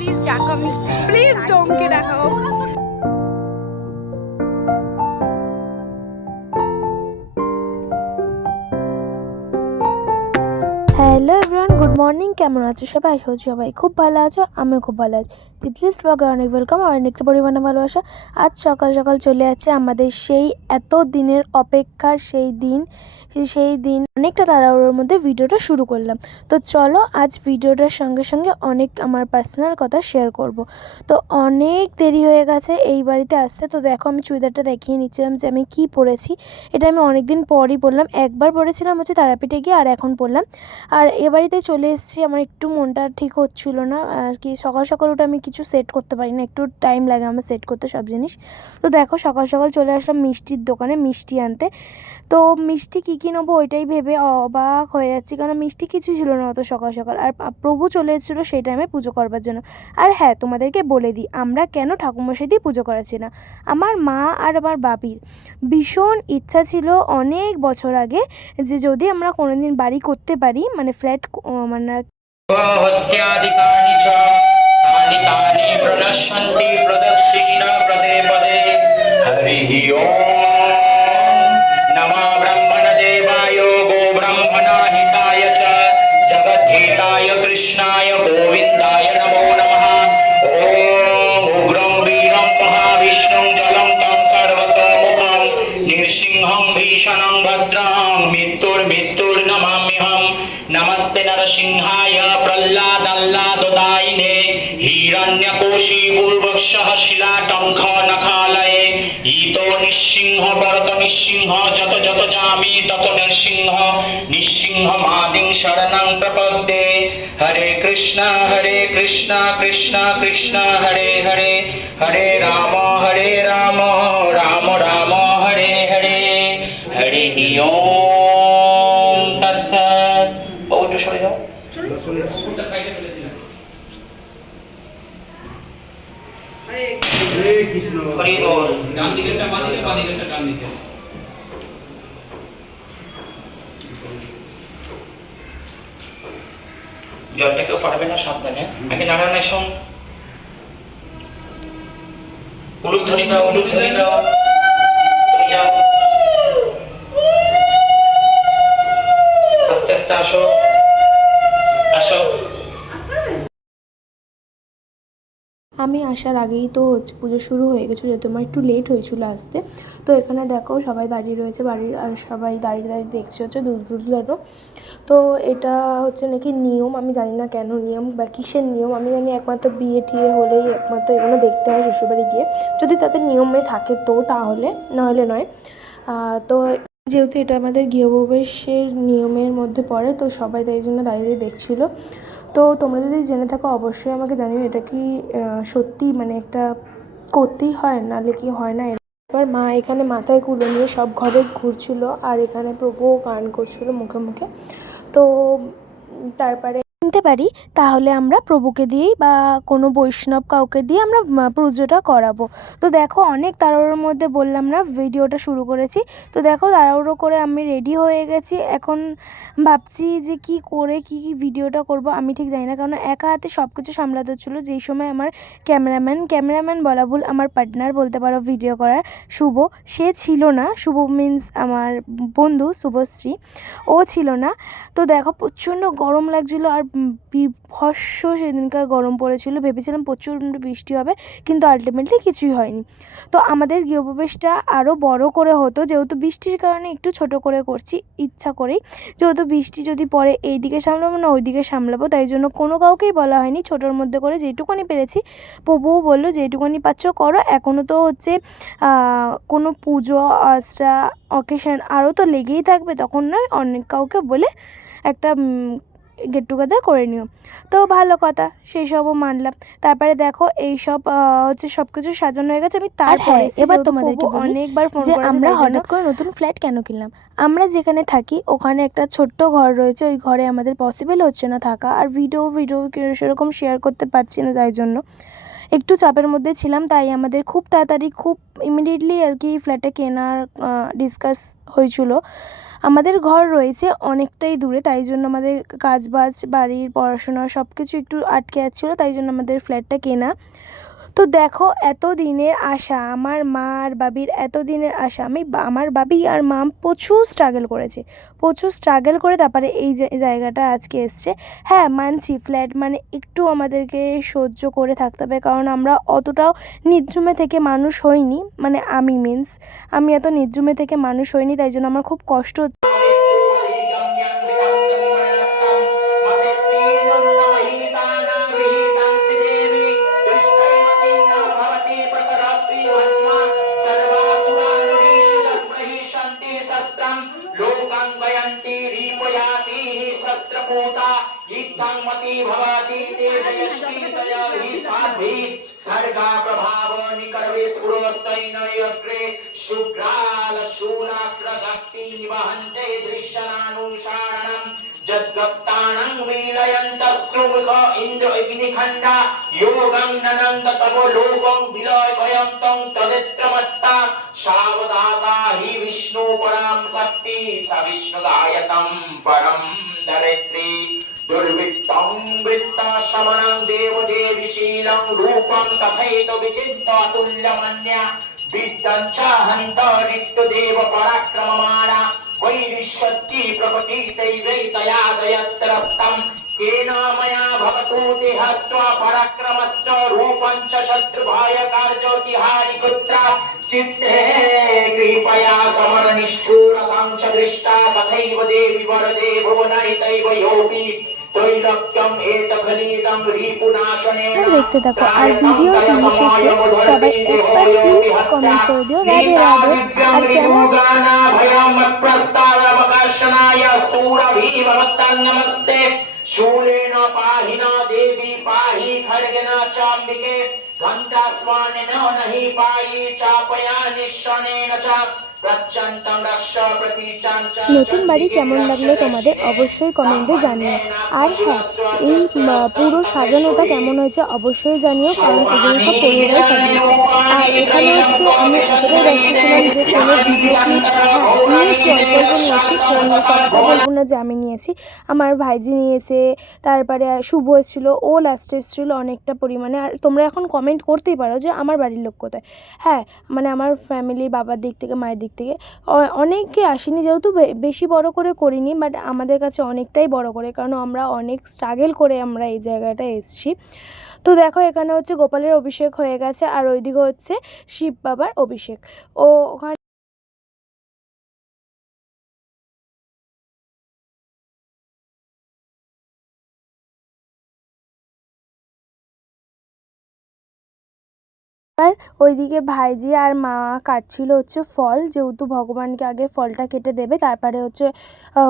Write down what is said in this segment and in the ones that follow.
Please ডাকো আমি please টমকে দেখাও হ্যালো এভরিওয়ান গুড মর্নিং কেমন আছো সবাই? সবাই খুব ভালো আছো, আমিও খুব ভালো আছি। তিতলিস ব্লগে অনেক ওয়েলকাম আর অনেকটা পরিমাণে ভালোবাসা আজ সকাল সকাল চলে যাচ্ছে আমাদের সেই এত দিনের অপেক্ষার সেই দিন সেই দিন অনেকটা তাড়াহুড়োর মধ্যে ভিডিওটা শুরু করলাম তো চলো আজ ভিডিওটার সঙ্গে সঙ্গে অনেক আমার পার্সোনাল কথা শেয়ার করব তো অনেক দেরি হয়ে গেছে এই বাড়িতে আসতে তো দেখো আমি চুড়িদারটা দেখিয়ে নিচ্ছিলাম যে আমি কি পরেছি এটা আমি অনেক দিন পরই পরলাম একবার পরেছিলাম হচ্ছে তারাপীঠে গিয়ে আর এখন পরলাম আর এ বাড়িতে চলে এসেছি আমার একটু মনটা ঠিক হচ্ছিল না আর কি সকাল সকাল ওটা আমি কিছু সেট করতে পারি না, একটু টাইম লাগে আমার সেট করতে সব জিনিস। তো দেখো সকাল সকাল চলে আসলাম মিষ্টির দোকানে মিষ্টি আনতে। তো মিষ্টি কী কী নেব ওইটাই ভেবে অবাক হয়ে যাচ্ছি কারণ মিষ্টি কিছু ছিল না অত সকাল সকাল। আর প্রভু চলে এসেছিল সেই টাইমে পুজো করবার জন্য। আর হ্যাঁ তোমাদেরকে বলে দিই, আমরা কেন ঠাকুরমশাই দিয়ে পুজো করাচ্ছি না? আমার মা আর আমার বাপির ভীষণ ইচ্ছা ছিল অনেক বছর আগে যে যদি আমরা কোনোদিন বাড়ি করতে পারি মানে ফ্ল্যাট মানে नमस्ते नरसिंहाय प्रह्लादल्लाददायिने हिरण्यकोशी पूर्वक्षः शिलाटङ्ख नखालये ईतो निःसिंह भरत निःसिंह जत जत जामि तत नृसिंह निःसिंहमादिं शरणं प्रपद्ये हरे कृष्ण हरे कृष्णा कृष्णा कृष्णा हरे हरे हरे राम हरे राम राम राम हरे हरे हरे ओम সরে যাও। হরে কৃষ্ণ। হরি বল ডান দিকেরটা বাঁ দিকে বাঁ দিকেরটা ডান দিকে জলটা কেউ পারবে না সাবধানে। আগে নারায়ণের উলুক ধরি দাও ধরি দাও তুমি যাও আস্তে আস্তে আসো আসো আমি আসার আগেই তো হচ্ছে পুজো শুরু হয়ে গেছিল, যেহেতু আমার একটু লেট হয়েছিল আসতে। তো এখানে দেখো সবাই দাঁড়িয়ে রয়েছে বাড়ির, আর সবাই দাঁড়িয়ে দাঁড়িয়ে দেখছে হচ্ছে লাড্ডু তো এটা হচ্ছে নাকি নিয়ম, আমি জানি না কেন নিয়ম বা কিসের নিয়ম, আমি জানি একমাত্র বিয়ে টিয়ে হলেই একমাত্র এগুলো দেখতে হয় শ্বশুরবাড়ি গিয়ে। যদি তাদের নিয়মে থাকে তো তাহলে, নাহলে নয়। তো যেহেতু এটা আমাদের গৃহপ্রবেশের নিয়মের মধ্যে পড়ে, তো সবাই তাই জন্য দাঁড়িয়ে দেখছিলো। তো তোমরা যদি জেনে থাকো, অবশ্যই আমাকে জানিও এটা কি সত্যি মানে একটা করতেই হয় নাহলে কি হয় না? এবার মা এখানে মাথায় কুলো নিয়ে সব ঘরে ঘুরছিল আর এখানে প্রভু গান করছিল মুখে মুখে। তো তারপরে কিনতে পারি, তাহলে আমরা প্রভুকে দিয়েই বা কোনো বৈষ্ণব কাউকে দিয়ে আমরা পুজোটা করাবো। তো দেখো অনেক তাড়াহুড়োর মধ্যে বললাম না, ভিডিওটা শুরু করেছি। তো দেখো তাড়াহুড়ো করে আমি রেডি হয়ে গেছি। এখন ভাবছি যে কি করে, কি কি ভিডিওটা করব আমি ঠিক জানি না। কারণ একা হাতে সব কিছু সামলাতে হচ্ছিল। যেই সময় আমার ক্যামেরাম্যান ক্যামেরাম্যান বলা ভুল, আমার পার্টনার বলতে পারো ভিডিও করার শুভ, সে ছিল না। শুভ মিন্স আমার বন্ধু, শুভশ্রী। ও ছিল না। তো দেখো প্রচণ্ড গরম লাগছিল আর বিভৎস সেদিনকার গরম পড়েছিল। ভেবেছিলাম প্রচণ্ড বৃষ্টি হবে, কিন্তু আলটিমেটলি কিছুই হয়নি। তো আমাদের গৃহপ্রবেশটা আরও বড় করে হতো, যেহেতু বৃষ্টির কারণে একটু ছোট করে করছি, ইচ্ছা করেই। যেহেতু বৃষ্টি যদি পড়ে এই দিকে সামলাবো না ওই দিকে সামলাবো, তাই জন্য কোনো কাউকেই বলা হয়নি। ছোটোর মধ্যে করে যেটুকুনি পেরেছি প্রভুও বলল যেটুকুনি পাচ্ছ করো। এখনও তো হচ্ছে কোনো পুজো আচরা অকেশন আরও তো লেগেই থাকবে, তখন নয়, অনেক কাউকে বলে একটা গেট টুগেদার করে নিও। তো ভালো কথা সেই সবও মানলাম। তারপরে দেখো এই সব হচ্ছে সব কিছু সাজানো হয়ে গেছে আমি তারপরে এবার তোমাদেরকে অনেকবার ফোন যে আমরা হঠাৎ করে নতুন ফ্ল্যাট কেন কিনলাম? আমরা যেখানে থাকি ওখানে একটা ছোট্ট ঘর রয়েছে ওই ঘরে আমাদের পসিবল হচ্ছে না থাকা। আর ভিডিও ভিডিও সেরকম শেয়ার করতে পারছি না তাই জন্য। একটু চাপের মধ্যে ছিলাম তাই আমাদের খুব তাড়াতাড়ি খুব ইমিডিয়েটলি আর কি ফ্ল্যাটে কেনার ডিসকাস হয়েছিল। আমাদের ঘর রয়েছে অনেকটাই দূরে, তাই জন্য আমাদের কাজ বাজ বাড়ির, পড়াশোনা সব কিছু একটু আটকে যাচ্ছিল তাই জন্য আমাদের ফ্ল্যাটটা কেনা। তো দেখো এত দিনের আশা, আমার মা আর বাবির এত দিনের আশা, আমি আমার বাবি আর মা প্রচুর স্ট্রাগল করেছে। প্রচুর স্ট্রাগল করে তারপরে এই জায়গাটা আজকে এসছে। হ্যাঁ মানছি ফ্ল্যাট মানে একটু আমাদেরকে সহ্য করে থাকতে হবে, কারণ আমরা অতটাও নির্জুমে থেকে মানুষ হইনি মানে আমি মিন্স আমি এত নির্জুমে থেকে মানুষ হইনি, তাই জন্য আমার খুব কষ্ট శ్రీవత్సైనయత్రే శుభ్రాల శూలాగ్రగక్తి నివహంతే దృశ్యనానుసారణం జద్గప్తానం వీణయంత శృముఖ ఇంద్ర వినిఖండ యోగం ననంద తమో లోకం విలయయంతం తదిత్రమత్త శావదాతా హి విష్ణు పరాం శక్తి సవిష్ణుదాయతం పరం ధరిత్రి దుర్విత్తం విత్తాశమనం దేవదేవి శీలం రూ రూపం తథైత విచిత్తాతుల్యమన్య విద్దంచాహంతరిక్తదేవ పరాక్రమమాణ వైరిష్యత్తి ప్రపటీతైవైతయాదయత్రస్తం కేనామయా భవతు తిహ స్వ పరాక్రమశ్చ రూపం చ శత్రుభాయ కార్యోతిహాని కుత్ర చిత్తే కృపయా సమర నిష్ఠూరతాం దృష్టా తథైవ దేవి వరదే భువనైతైవ యోపి भुवनैतैव योऽपि त्रैलोक्यम् एतघनीदं রিপুনাশনে দেখতে থাকো আর ভিডিও শেষে সবাই একটা প্লিজ কমেন্ট করে দিও রাধে রাধে আর কেমন গানা ভয়ম প্রস্তাবকাশনায় সুরভীভবতাং নমস্তে শূলেন পাহিন দেবী পাহি খড়গেন চাম্বিকে ঘণ্টাস্মানেন নহি পায়ি চাপয়া নিঃশনেন চ প্রচ্ছন্তং রক্ষ প্রতিচাঞ্চ নতুন বাড়ি কেমন লাগল তোমাদের অবশ্যই কমেন্টে জানিও। আর হ্যাঁ এই পুরো সাজানোটা কেমন হয়েছে অবশ্যই জানিও, কারণ এগুলো আর এখানে হচ্ছে আমি যে হ্যাঁ না যে আমি নিয়েছি। আমার ভাইজি নিয়েছে, তারপরে শুভ এসেছিল, ও লাস্টে এসেছিল অনেকটা পরিমাণে। আর তোমরা এখন কমেন্ট করতেই পারো যে আমার বাড়ির লোক কোথায়। হ্যাঁ মানে আমার ফ্যামিলির বাবার দিক থেকে, মায়ের দিক থেকে। অ- অনেকে আসেনি যেহেতু বেশি বড় করে করিনি বাট আমাদের কাছে অনেকটাই বড় করে, কারণ আমরা অনেক স্ট্রাগেল করে আমরা এই জায়গাটা এসেছি। তো দেখো, এখানে হচ্ছে গোপালের অভিষেক হয়ে গেছে, আর ওইদিকে হচ্ছে শিব বাবার অভিষেক। ও ওখানে আর ওইদিকে ভাইজি আর মা কাটছিল হচ্ছে ফল, যেহেতু ভগবানকে আগে ফলটা কেটে দেবে, তারপরে হচ্ছে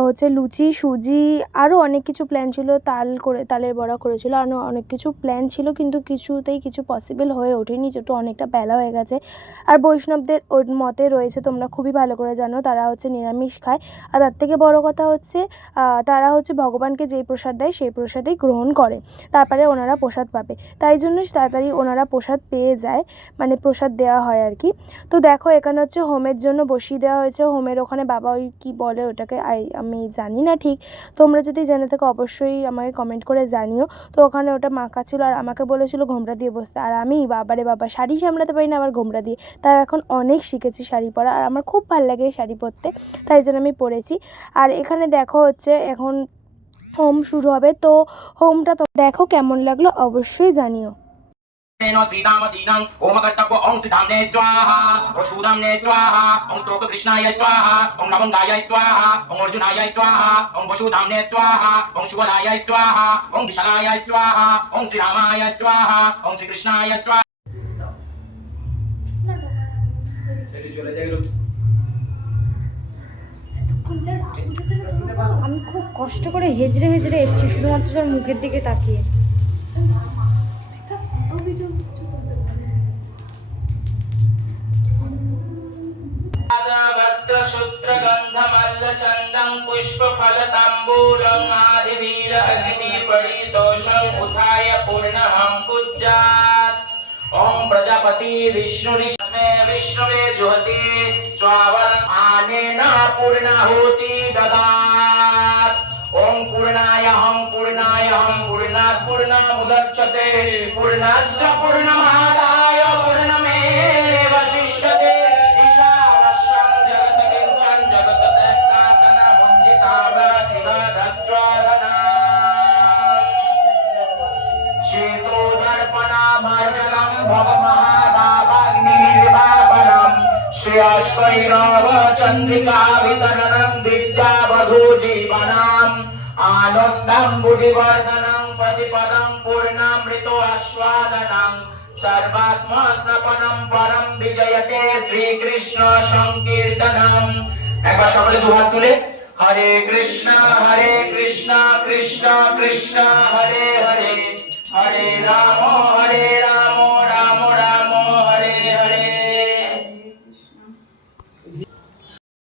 হচ্ছে লুচি, সুজি আরও অনেক কিছু প্ল্যান ছিল, তাল করে, তালের বড়া করেছিল আরও অনেক কিছু প্ল্যান ছিল, কিন্তু কিছুতেই কিছু পসিবল হয়ে ওঠেনি, যেহেতু অনেকটা বেলা হয়ে গেছে। আর বৈষ্ণবদের ওর মতে রয়েছে, তোমরা খুবই ভালো করে জানো, তারা হচ্ছে নিরামিষ খায়। আর তার থেকে বড় কথা হচ্ছে তারা হচ্ছে ভগবানকে যেই প্রসাদ দেয়, সেই প্রসাদেই গ্রহণ করে। তারপরে ওনারা প্রসাদ পাবে। তাই জন্য তাড়াতাড়ি ওনারা প্রসাদ পেয়ে যায়। মানে প্রসাদ দেওয়া হয় আর কি তো দেখো, এখানে হচ্ছে হোমের জন্য বসিয়ে দেওয়া হয়েছে। হোমের ওখানে বাবা ওই কী বলে ওটাকে আমি জানি না ঠিক। তোমরা যদি জেনে থাকো, অবশ্যই আমাকে কমেন্ট করে জানিও। তো ওখানে ওটা মাখা ছিল আর আমাকে বলেছিল ঘোমরা দিয়ে বসতে। আর আমি, বাবারে বাবা, শাড়ি সামলাতে পারি না আবার ঘোমরা দিয়ে। তাই এখন অনেক শিখেছি শাড়ি পরা। আর আমার খুব ভালো লাগে শাড়ি পরতে, তাই জন্য আমি পরেছি। আর এখানে দেখো হচ্ছে এখন হোম শুরু হবে। তো হোমটা তো দেখো কেমন লাগল, অবশ্যই জানিও। तेन श्रीरामदीनं ओमकर्तव्य ॐ सिद्धान्ते स्वाहा ॐ शूदाम्ने स्वाहा ॐ स्तोककृष्णाय स्वाहा ॐ नवङ्गाय स्वाहा ॐ अर्जुनाय स्वाहा ॐ वसुधाम्ने स्वाहा ॐ शुभलाय स्वाहा ॐ विशालाय स्वाहा ॐ श्रीरामाय स्वाहा ॐ श्रीकृष्णाय स्वाहा একটু চলে যাই লোক আমি খুব কষ্ট করে হেজড়ে হেজড়ে এসেছি শুধুমাত্র তার মুখের দিকে তাকিয়ে पुष्पगन्धमल्लचन्दं पुष्पफलताम्बूलम् आदिवीर अग्निपरितोषम् उत्थाय पूर्णहं पूज्यात्। ॐ प्रजापति विष्णुरिष्मे विष्णुवे ददात्। ॐ पूर्णाय, हं पूर्णाय, हं पूर्णात् पूर्णस्य पूर्णमाला श्रेयस्वैरव चन्द्रिका वितरणं विद्यावधूजीवनम् आनन्दं बुधिवर्धनं प्रतिपदं पूर्णामृतो आस्वादनं সর্বাত্মস্নপনম পরম বিজয়তে শ্রীকৃষ্ণ সংকীর্তনম একবার সকলে দুহাত তুলে হরে কৃষ্ণ হরে কৃষ্ণ কৃষ্ণ কৃষ্ণ হরে হরে হরে রাম হরে রাম রাম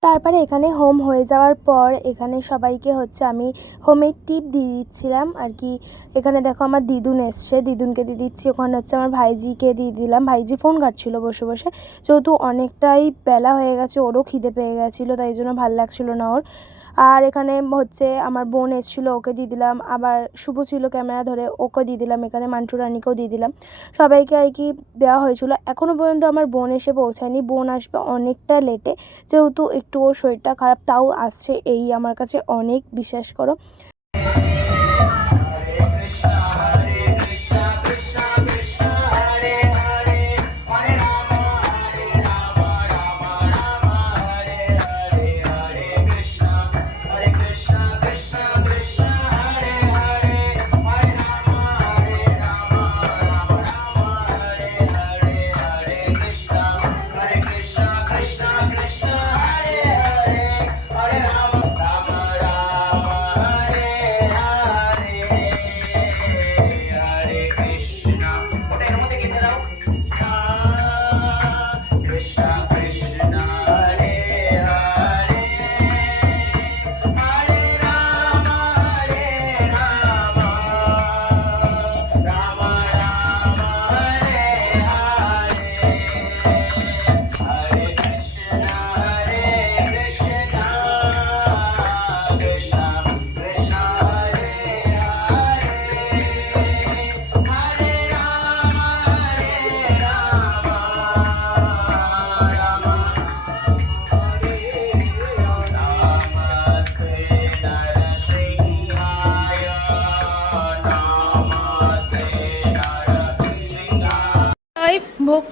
তারপরে এখানে হোম হয়ে যাওয়ার পর এখানে সবাইকে হচ্ছে আমি হোমের টিপ দিয়ে দিচ্ছিলাম আর কি। এখানে দেখো আমার দিদুন এসছে, দিদুনকে দিয়ে দিচ্ছি। ওখানে হচ্ছে আমার ভাইজিকে দিয়ে দিলাম। ভাইজি ফোন কাটছিল বসে বসে। যেহেতু অনেকটাই বেলা হয়ে গেছে, ওরও খিদে পেয়ে গেছিল, তাই জন্য ভালো লাগছিল না ওর। আর এখানে হচ্ছে আমার বোন এসেছিল, ওকে দিয়ে দিলাম। আবার শুভ ছিল ক্যামেরা ধরে ওকে দিয়ে দিলাম। এখানে মান্টু রানীকেও দিয়ে দিলাম। সবাইকে আর কি দেওয়া হয়েছিল। এখনও পর্যন্ত আমার বোন এসে পৌঁছায়নি। বোন আসবে অনেকটা লেটে যেহেতু একটু ওর শরীরটা খারাপ, তাও আসছে। এই আমার কাছে অনেক, বিশ্বাস করো।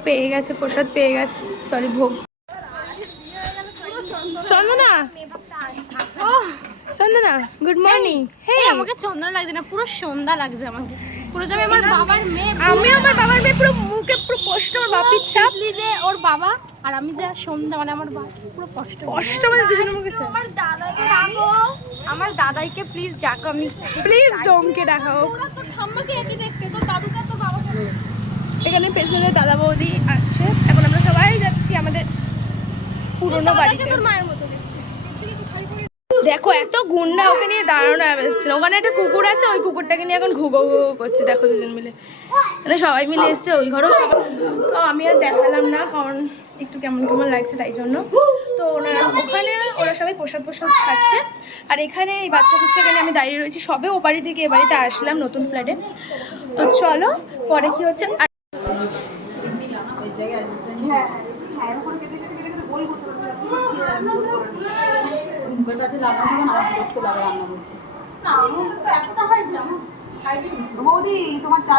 পেয়ে গেছে প্রসাদ পেয়ে গেছে। সরি ভোগ। চন্দনা! ও চন্দনা গুড মর্নিং হে আমাকে চন্দনা লাগছে না পুরো সন্ধ্যা লাগছে আমাকে। পুরো যাবে আমার বাবার মেয়ে আমি আমার বাবার মেয়ে পুরো মুখে পুরো কষ্ট আমার বাপির চাপ যে ওর বাবা আর আমি যা সন্ধ্যা মানে আমার বাবা পুরো কষ্ট। কষ্ট মানে দুজনের মুখে আমার দাদাকে ডাকো। আমার দাদাইকে প্লিজ ডাকো আমি প্লিজ ডোমকে দেখাও ওরা তো ঠাম্মাকে একই দেখতে তো দাদুকে তো বাবাকে এখানে পেছনে দাদা বৌদি আসছে। এখন আমরা সবাই যাচ্ছি আমাদের পুরনো বাড়িতে। তোর মায়ের মতো দেখো এত গুন্ডা ওকে নিয়ে দাঁড়ানো যাচ্ছে ওখানে একটা কুকুর আছে ওই কুকুরটাকে নিয়ে এখন ঘুঘো ঘুঘো করছে। দেখো দুজন মিলে। মানে সবাই মিলে এসছে ওই ঘরেও তো আমি আর দেখালাম না কারণ একটু কেমন কেমন লাগছে তাই জন্য। তো ওনারা ওখানে ওরা সবাই প্রসাদ প্রসাদ খাচ্ছে। আর এখানে এই বাচ্চা কুচ্চাকে নিয়ে আমি দাঁড়িয়ে রয়েছি। সবে ও বাড়ি থেকে এ বাড়িতে আসলাম নতুন ফ্ল্যাটে তো চলো পরে কি হচ্ছে? মুখের সমস্যা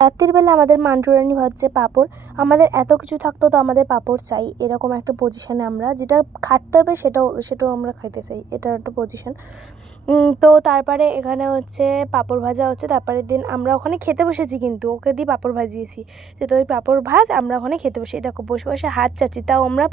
রাত্রির বেলা আমাদের মান্টুরানি ভাজছে পাঁপড়, আমাদের এত কিছু থাকতো তো আমাদের পাঁপড় চাই। এরকম একটা পজিশানে আমরা, যেটা খাটতে হবে সেটাও সেটাও আমরা খাইতে চাই। এটা একটা পজিশন তো তারপরে এখানে হচ্ছে পাঁপড় ভাজা হচ্ছে, তারপরের দিন আমরা ওখানে খেতে বসেছি কিন্তু, ওকে দিয়ে পাঁপড় ভাজিয়েছি। যে তো ওই পাঁপড় ভাজ আমরা ওখানে খেতে বসে দেখো, বসে বসে হাত চাচ্ছি, তাও আমরা